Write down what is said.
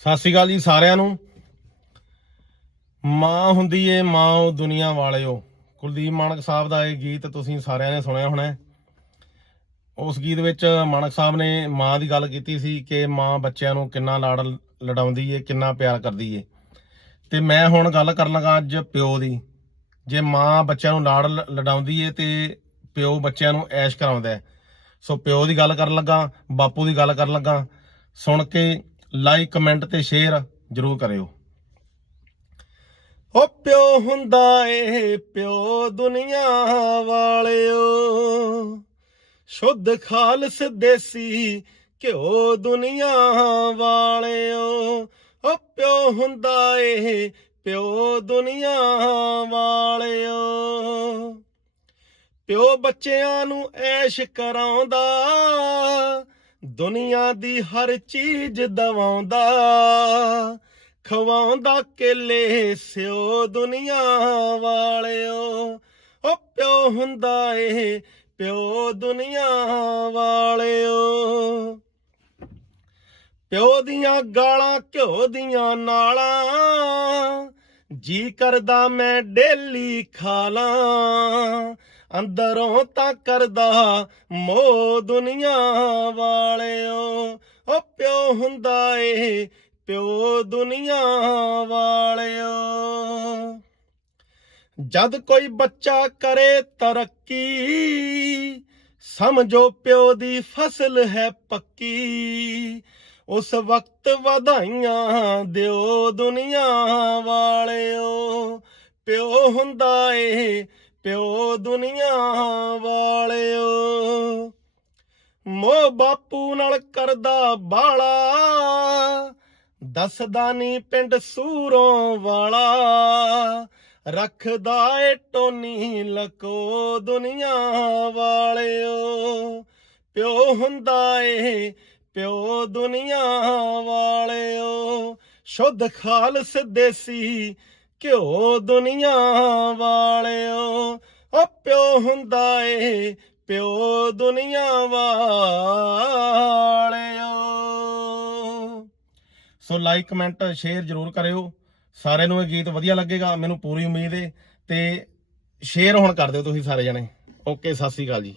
ਸਤਿ ਸ਼੍ਰੀ ਅਕਾਲ ਜੀ ਸਾਰਿਆਂ ਨੂੰ। ਮਾਂ ਹੁੰਦੀ ਏ, ਮਾਂ ਉਹ ਦੁਨੀਆ ਵਾਲਿਓ। ਕੁਲਦੀਪ ਮਾਨਕ ਸਾਹਿਬ ਦਾ ਇਹ ਗੀਤ ਤੁਸੀਂ ਸਾਰਿਆਂ ਨੇ ਸੁਣਿਆ ਹੋਣਾ ਉਸ ਗੀਤ ਵਿੱਚ ਮਾਨਕ ਸਾਹਿਬ ਨੇ ਮਾਂ ਦੀ ਗੱਲ ਕੀਤੀ ਸੀ ਕਿ ਮਾਂ ਬੱਚਿਆਂ ਨੂੰ ਕਿੰਨਾ ਲਾੜ ਲੜਾਉਂਦੀ ਏ, ਕਿੰਨਾ ਪਿਆਰ ਕਰਦੀ ਏ। ਤੇ ਮੈਂ ਹੁਣ ਗੱਲ ਕਰਨ ਲੱਗਾ ਅੱਜ ਪਿਓ ਦੀ। ਜੇ ਮਾਂ ਬੱਚਿਆਂ ਨੂੰ ਲਾੜ ਲੜਾਉਂਦੀ ਲਡਾਉਂਦੀ ਏ ਤੇ ਪਿਓ ਬੱਚਿਆਂ ਨੂੰ ਐਸ਼ ਕਰਾਉਂਦਾ ਸੋ ਪਿਓ ਦੀ ਗੱਲ ਕਰਨ ਲੱਗਾ, ਬਾਪੂ ਦੀ ਗੱਲ ਕਰਨ ਲੱਗਾ। ਸੁਣ ਕੇ ਲਾਈਕ, ਕਮੈਂਟ ਤੇ ਸ਼ੇਅਰ ਜਰੂਰ ਕਰਿਓ। ਓ ਪਿਓ ਹੁੰਦਾ ਏ ਪਿਓ ਦੁਨੀਆ ਵਾਲਿਓ, ਸ਼ੁੱਧ ਖਾਲਸ ਦੇਸੀ ਘਿਓ ਦੁਨੀਆ ਵਾਲਿਓ। ਓ ਪਿਓ ਹੁੰਦਾ ਏ ਪਿਓ ਦੁਨੀਆ ਵਾਲਿਓ, ਪਿਓ ਬੱਚਿਆਂ ਨੂੰ ਐਸ਼ ਕਰਾਉਂਦਾ ਦੁਨੀਆ ਦੀ ਹਰ ਚੀਜ਼ ਦਵਾਉਂਦਾ, ਖਵਾਉਂਦਾ ਕੇਲੇ ਸਿਓ ਦੁਨੀਆ ਵਾਲਿਓ। ਓ ਪਿਓ ਹੁੰਦਾ ਏ ਪਿਓ ਦੁਨੀਆ ਵਾਲਿਓ। ਪਿਓ ਦੀਆਂ ਗਾਲਾਂ ਘਿਓ ਦੀਆਂ ਨਾਲਾਂ, ਜੀ ਕਰਦਾ ਮੈਂ ਡੇਲੀ ਖਾ ਲਾਂ ਅੰਦਰੋਂ ਤਾਂ ਕਰਦਾ ਮੋ ਦੁਨੀਆ ਵਾਲਿਓ। ਓ ਪਿਓ ਹੁੰਦਾ ਏ ਪਿਓ ਦੁਨੀਆ ਵਾਲਿਓ। ਜਦ ਕੋਈ ਬੱਚਾ ਕਰੇ ਤਰੱਕੀ, ਸਮਝੋ ਪਿਓ ਦੀ ਫਸਲ ਹੈ ਪੱਕੀ। ਉਸ ਵਕਤ ਵਧਾਈਆਂ ਦਿਓ ਦੁਨੀਆ ਵਾਲਿਓ। ਪਿਓ ਹੁੰਦਾ ਏ ਪਿਓ ਦੁਨੀਆ ਵਾਲਿਓ। ਮੋ ਬਾਪੂ ਨਾਲ ਕਰਦਾ ਬਾਲਾ। ਦੱਸਦਾ ਨੀ ਪਿੰਡ ਸੂਰੋਂ ਵਾਲਾ। ਰੱਖਦਾ ਏ ਟੋਨੀ ਲਕੋ ਦੁਨੀਆ ਵਾਲਿਓ। ਪਿਓ ਹੁੰਦਾ ਏ ਪਿਓ ਦੁਨੀਆ ਵਾਲਿਓ। ਸ਼ੁੱਧ ਖਾਲਸ ਦੇਸੀ ਘਿਓ ਦੁਨੀਆ ਵਾਲਿਓ। ਓ ਪਿਓ ਹੁੰਦਾ ਏ ਪਿਓ ਦੁਨੀਆ ਵਾਲਿਓ। ਸੋ ਲਾਈਕ, ਕਮੈਂਟ, ਸ਼ੇਅਰ ਜਰੂਰ ਕਰਿਓ। ਸਾਰਿਆਂ ਨੂੰ ਇਹ ਗੀਤ ਵਧੀਆ ਲੱਗੇਗਾ, ਮੈਨੂੰ ਪੂਰੀ ਉਮੀਦ ਏ। ਤੇ ਸ਼ੇਅਰ ਹੁਣ ਕਰ ਦਿਓ ਤੁਸੀਂ ਸਾਰੇ ਜਣੇ। ਓਕੇ, ਸਤਿ ਸ੍ਰੀ ਅਕਾਲ ਜੀ।